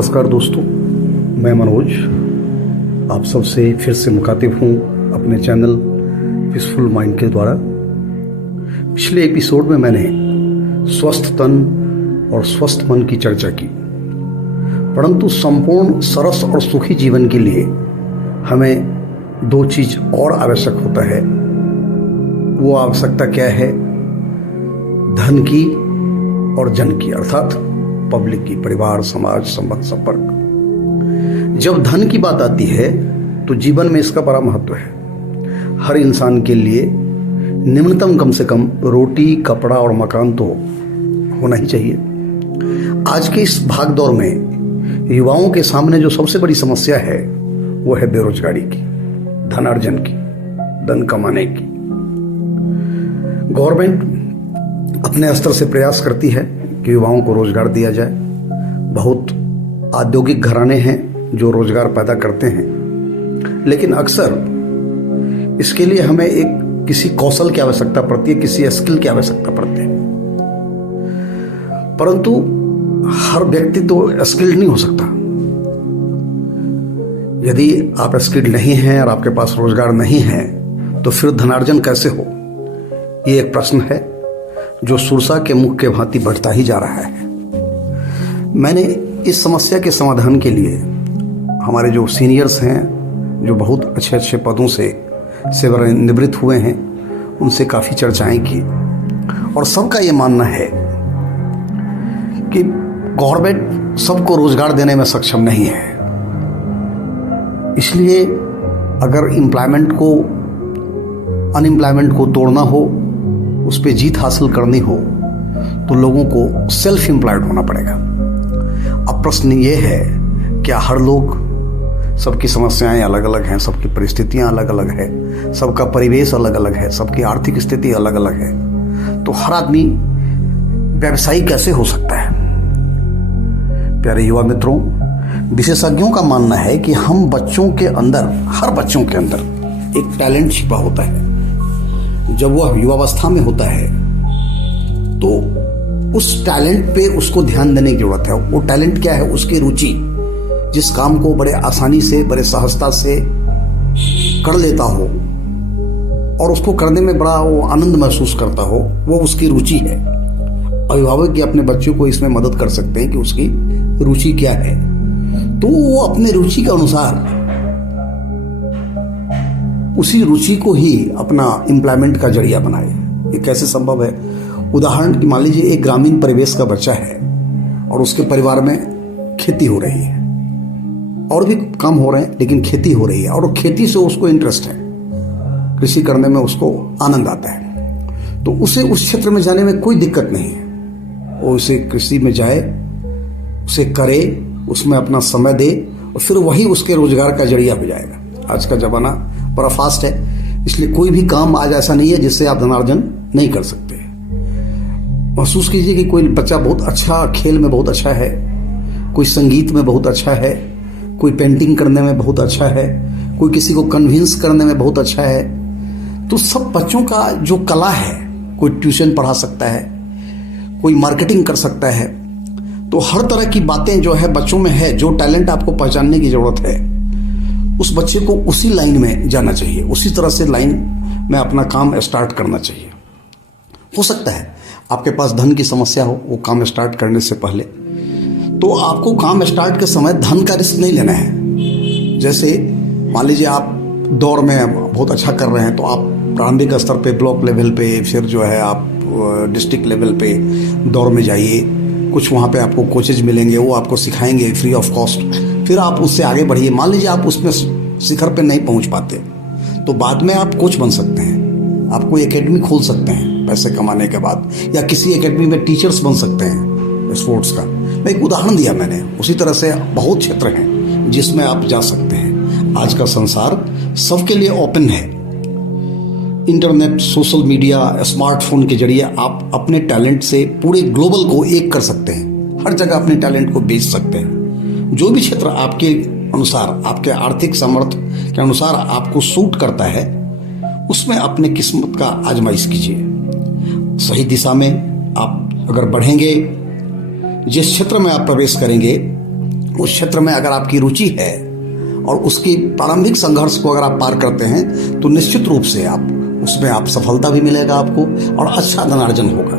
नमस्कार दोस्तों, मैं मनोज आप सबसे फिर से मुखातिब हूँ अपने चैनल पीसफुल माइंड के द्वारा। पिछले एपिसोड में मैंने स्वस्थ तन और स्वस्थ मन की चर्चा की, परंतु संपूर्ण सरस और सुखी जीवन के लिए हमें दो चीज और आवश्यक होता है। वो आवश्यकता क्या है? धन की और जन की, अर्थात पब्लिक की, परिवार, समाज, संबंध, संपर्क। जब धन की बात आती है तो जीवन में इसका बड़ा महत्व है। हर इंसान के लिए निम्नतम कम से कम रोटी, कपड़ा और मकान तो होना ही चाहिए। आज के इस भागदौड़ में युवाओं के सामने जो सबसे बड़ी समस्या है वो है बेरोजगारी की, धनार्जन की, धन कमाने की। गवर्नमेंट अपने स्तर से प्रयास करती है कि युवाओं को रोजगार दिया जाए। बहुत औद्योगिक घराने हैं जो रोजगार पैदा करते हैं, लेकिन अक्सर इसके लिए हमें एक किसी कौशल की आवश्यकता पड़ती है, किसी स्किल की आवश्यकता पड़ती है। परंतु हर व्यक्ति तो स्किल्ड नहीं हो सकता। यदि आप स्किल्ड नहीं हैं और आपके पास रोजगार नहीं है तो फिर धनार्जन कैसे हो? ये एक प्रश्न है जो सुरसा के मुख के भांति बढ़ता ही जा रहा है। मैंने इस समस्या के समाधान के लिए हमारे जो सीनियर्स हैं, जो बहुत अच्छे अच्छे पदों से सेवानिवृत्त हुए हैं, उनसे काफ़ी चर्चाएं की और सबका ये मानना है कि गवर्नमेंट सबको रोजगार देने में सक्षम नहीं है। इसलिए अगर अनएम्प्लॉयमेंट को तोड़ना हो, उस पर जीत हासिल करनी हो तो लोगों को सेल्फ एम्प्लॉयड होना पड़ेगा। अब प्रश्न ये है, क्या हर लोग, सबकी समस्याएं अलग अलग हैं, सबकी परिस्थितियां अलग अलग है, सबका परिवेश अलग अलग है, सबकी आर्थिक स्थिति अलग अलग है, तो हर आदमी व्यवसायी कैसे हो सकता है? प्यारे युवा मित्रों, विशेषज्ञों का मानना है कि हम बच्चों के अंदर, हर बच्चों के अंदर एक टैलेंट छिपा होता है। जब वह युवावस्था में होता है तो उस टैलेंट पे उसको ध्यान देने की जरूरत है। वो टैलेंट क्या है? उसकी रुचि, जिस काम को बड़े आसानी से, बड़े सहजता से कर लेता हो और उसको करने में बड़ा वो आनंद महसूस करता हो, वो उसकी रुचि है। अभिभावक भी अपने बच्चों को इसमें मदद कर सकते हैं कि उसकी रुचि क्या है, तो वो अपने रुचि के अनुसार उसी रुचि को ही अपना एम्प्लॉयमेंट का जरिया बनाए। ये कैसे संभव है? उदाहरण की मान लीजिए, एक ग्रामीण परिवेश का बच्चा है और उसके परिवार में खेती हो रही है, और भी काम हो रहे हैं लेकिन खेती हो रही है, और खेती से उसको इंटरेस्ट है, कृषि करने में उसको आनंद आता है, तो उसे उस क्षेत्र में जाने में कोई दिक्कत नहीं है। वो उसे कृषि में जाए, उसे करे, उसमें अपना समय दे और फिर वही उसके रोजगार का जरिया हो जाएगा। आज का जमाना बड़ा फास्ट है, इसलिए कोई भी काम आज ऐसा नहीं है जिससे आप धनार्जन नहीं कर सकते। महसूस कीजिए कि कोई बच्चा बहुत अच्छा खेल में बहुत अच्छा है, कोई संगीत में बहुत अच्छा है, कोई पेंटिंग करने में बहुत अच्छा है, कोई किसी को कन्विंस करने में बहुत अच्छा है। तो सब बच्चों का जो कला है, कोई ट्यूशन पढ़ा सकता है, कोई मार्केटिंग कर सकता है। तो हर तरह की बातें जो है बच्चों में है, जो टैलेंट आपको पहचानने की जरूरत है, उस बच्चे को उसी लाइन में जाना चाहिए, उसी तरह से लाइन में अपना काम स्टार्ट करना चाहिए। हो सकता है आपके पास धन की समस्या हो, वो काम स्टार्ट करने से पहले, तो आपको काम स्टार्ट के समय धन का रिस्क नहीं लेना है। जैसे मान लीजिए आप दौड़ में बहुत अच्छा कर रहे हैं, तो आप प्रारंभिक स्तर पे, ब्लॉक लेवल पे, फिर जो है आप डिस्ट्रिक्ट लेवल पे दौड़ में जाइए। कुछ वहाँ पे आपको कोचेज मिलेंगे, वो आपको सिखाएंगे फ्री ऑफ कॉस्ट, फिर आप उससे आगे बढ़िए। मान लीजिए आप उसमें शिखर पे नहीं पहुंच पाते तो बाद में आप कोच बन सकते हैं, आप कोई एकेडमी खोल सकते हैं पैसे कमाने के बाद, या किसी एकेडमी में टीचर्स बन सकते हैं स्पोर्ट्स का। मैं एक उदाहरण दिया मैंने, उसी तरह से बहुत क्षेत्र हैं जिसमें आप जा सकते हैं। आज का संसार सबके लिए ओपन है। इंटरनेट, सोशल मीडिया, स्मार्टफोन के जरिए आप अपने टैलेंट से पूरे ग्लोबल को एक कर सकते हैं। हर जगह अपने टैलेंट को बेच सकते हैं। जो भी क्षेत्र आपके अनुसार, आपके आर्थिक सामर्थ्य के अनुसार आपको सूट करता है, उसमें अपने किस्मत का आजमाइश कीजिए। सही दिशा में आप अगर बढ़ेंगे, जिस क्षेत्र में आप प्रवेश करेंगे उस क्षेत्र में अगर आपकी रुचि है और उसकी प्रारंभिक संघर्ष को अगर आप पार करते हैं तो निश्चित रूप से आप उसमें आप सफलता भी मिलेगा आपको और अच्छा धनार्जन होगा।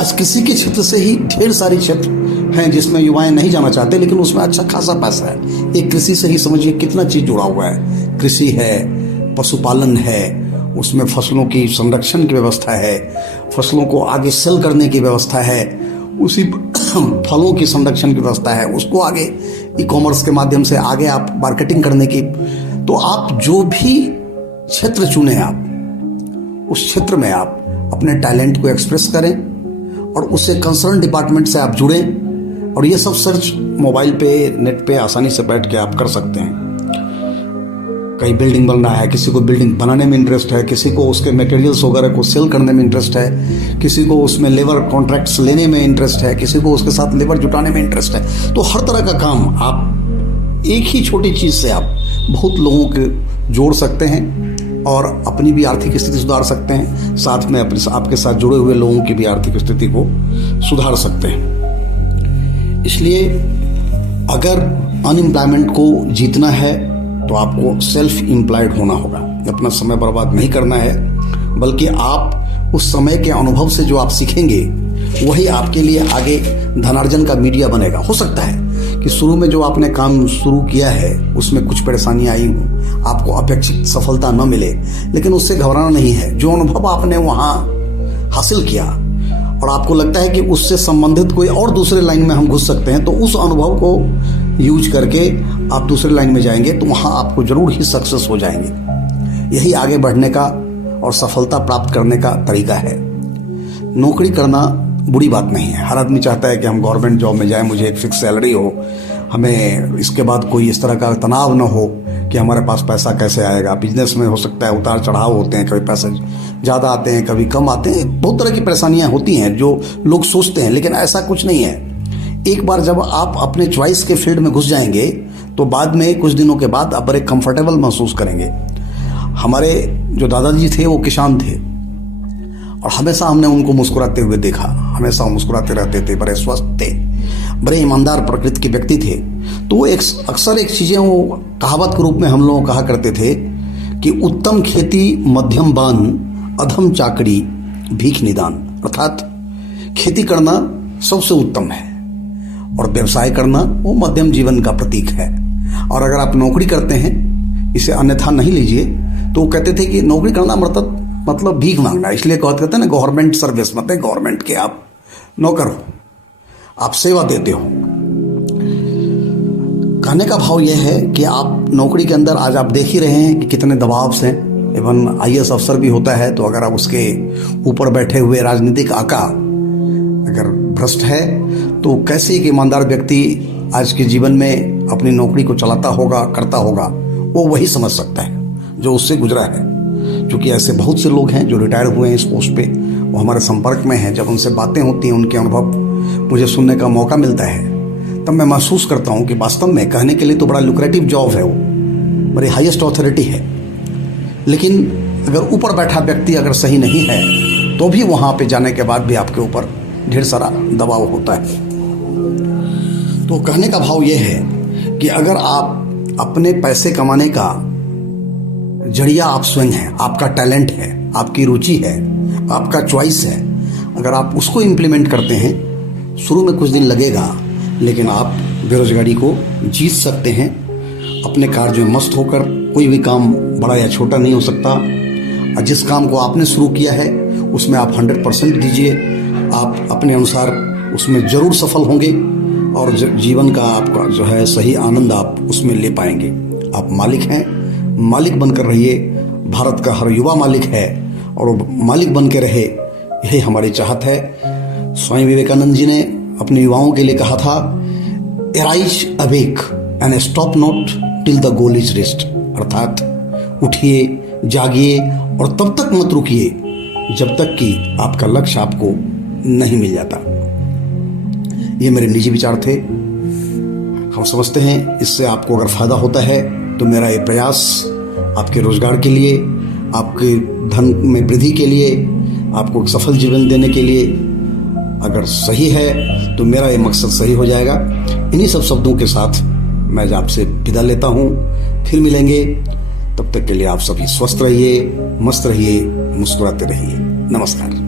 आज कृषि के क्षेत्र से ही ढेर सारे क्षेत्र हैं जिसमें युवाएं नहीं जाना चाहते, लेकिन उसमें अच्छा खासा पैसा है। एक कृषि से ही समझिए कितना चीज़ जुड़ा हुआ है। कृषि है, पशुपालन है, उसमें फसलों की संरक्षण की व्यवस्था है, फसलों को आगे सेल करने की व्यवस्था है, उसी फलों की संरक्षण की व्यवस्था है, उसको आगे ई कॉमर्स के माध्यम से आगे आप मार्केटिंग करने की। तो आप जो भी क्षेत्र चुने, आप उस क्षेत्र में आप अपने टैलेंट को एक्सप्रेस करें और उससे कंसर्न डिपार्टमेंट से आप जुड़ें। और ये सब सर्च मोबाइल पे, नेट पे आसानी से बैठ के आप कर सकते हैं। कहीं बिल्डिंग बन रहा है, किसी को बिल्डिंग बनाने में इंटरेस्ट है, किसी को उसके मटेरियल्स वगैरह को सेल करने में इंटरेस्ट है, किसी को उसमें लेबर कॉन्ट्रैक्ट्स लेने में इंटरेस्ट है, किसी को उसके साथ लेबर जुटाने में इंटरेस्ट है। तो हर तरह का काम आप एक ही छोटी चीज़ से आप बहुत लोगों को जोड़ सकते हैं और अपनी भी आर्थिक स्थिति सुधार सकते हैं, साथ में अपने आपके साथ जुड़े हुए लोगों की भी आर्थिक स्थिति को सुधार सकते हैं। इसलिए अगर अनएम्प्लॉयमेंट को जीतना है तो आपको सेल्फ एम्प्लॉयड होना होगा। अपना समय बर्बाद नहीं करना है, बल्कि आप उस समय के अनुभव से जो आप सीखेंगे वही आपके लिए आगे धनार्जन का मीडिया बनेगा। हो सकता है कि शुरू में जो आपने काम शुरू किया है उसमें कुछ परेशानी आई हो, आपको अपेक्षित सफलता न मिले, लेकिन उससे घबराना नहीं है। जो अनुभव आपने वहाँ हासिल किया और आपको लगता है कि उससे संबंधित कोई और दूसरे लाइन में हम घुस सकते हैं, तो उस अनुभव को यूज करके आप दूसरे लाइन में जाएंगे तो वहाँ आपको जरूर ही सक्सेस हो जाएंगे। यही आगे बढ़ने का और सफलता प्राप्त करने का तरीका है। नौकरी करना बुरी बात नहीं है। हर आदमी चाहता है कि हम गवर्नमेंट जॉब में जाएं, मुझे एक फिक्स सैलरी हो, हमें इसके बाद कोई इस तरह का तनाव न हो कि हमारे पास पैसा कैसे आएगा। बिजनेस में हो सकता है उतार चढ़ाव होते हैं, कभी पैसे ज़्यादा आते हैं, कभी कम आते हैं, बहुत तरह की परेशानियां होती हैं जो लोग सोचते हैं, लेकिन ऐसा कुछ नहीं है। एक बार जब आप अपने चॉइस के फील्ड में घुस जाएंगे तो बाद में कुछ दिनों के बाद आप बड़े कंफर्टेबल महसूस करेंगे। हमारे जो दादाजी थे वो किसान थे और हमेशा हमने उनको मुस्कुराते हुए देखा, हमेशा मुस्कुराते रहते थे, बड़े स्वस्थ थे, बड़े ईमानदार प्रकृति के व्यक्ति थे। तो वो अक्सर एक चीज़ें वो कहावत के रूप में हम लोग कहा करते थे कि उत्तम खेती मध्यम बान, अधम चाकरी भीख निदान। अर्थात खेती करना सबसे उत्तम है और व्यवसाय करना वो मध्यम जीवन का प्रतीक है। और अगर आप नौकरी करते हैं, इसे अन्यथा नहीं लीजिए, तो वो कहते थे कि नौकरी करना मतलब भीख मांगना। इसलिए कहते हैं ना गवर्नमेंट सर्विस, मतलब गवर्नमेंट के आप नौकर हो, आप सेवा देते हो। कहने का भाव यह है कि आप नौकरी के अंदर आज आप देख ही रहे हैं कि कितने दबाव से, इवन आईएएस अफसर भी होता है, तो अगर आप उसके ऊपर बैठे हुए राजनीतिक आका अगर भ्रष्ट है तो कैसे एक ईमानदार व्यक्ति आज के जीवन में अपनी नौकरी को चलाता होगा, करता होगा, वो वही समझ सकता है जो उससे गुजरा है। क्योंकि ऐसे बहुत से लोग हैं जो रिटायर हुए हैं इस पोस्ट पे, वो हमारे संपर्क में हैं। जब उनसे बातें होती हैं, उनके अनुभव मुझे सुनने का मौका मिलता है, तब मैं महसूस करता हूँ कि वास्तव में कहने के लिए तो बड़ा लुक्रेटिव जॉब है, वो बड़ी हाईएस्ट ऑथोरिटी है, लेकिन अगर ऊपर बैठा व्यक्ति अगर सही नहीं है तो भी वहाँ पे जाने के बाद भी आपके ऊपर ढेर सारा दबाव होता है। तो कहने का भाव यह है कि अगर आप अपने पैसे कमाने का जरिया आप स्वयं हैं, आपका टैलेंट है, आपकी रुचि है, आपका चॉइस है, अगर आप उसको इम्प्लीमेंट करते हैं, शुरू में कुछ दिन लगेगा, लेकिन आप बेरोजगारी को जीत सकते हैं। अपने कार्य में मस्त होकर, कोई भी काम बड़ा या छोटा नहीं हो सकता, और जिस काम को आपने शुरू किया है उसमें आप 100% दीजिए, आप अपने अनुसार उसमें जरूर सफल होंगे और जीवन का आपका जो है सही आनंद आप उसमें ले पाएंगे। आप मालिक हैं, मालिक बनकर रहिए। भारत का हर युवा मालिक है और वो मालिक बन के रहे, यही हमारी चाहत है। स्वामी विवेकानंद जी ने अपने युवाओं के लिए कहा था, arise awake and stop not till the goal is reached. अर्थात उठिए, जागिए और तब तक मत रुकिए जब तक कि आपका लक्ष्य आपको नहीं मिल जाता। ये मेरे निजी विचार थे। हम समझते हैं इससे आपको अगर फायदा होता है तो मेरा ये प्रयास आपके रोजगार के लिए, आपके धन में वृद्धि के लिए, आपको एक सफल जीवन देने के लिए अगर सही है तो मेरा ये मकसद सही हो जाएगा। इन्हीं सब शब्दों के साथ मैं आपसे विदा लेता हूँ। फिर मिलेंगे, तब तक के लिए आप सभी स्वस्थ रहिए, मस्त रहिए, मुस्कुराते रहिए। नमस्कार।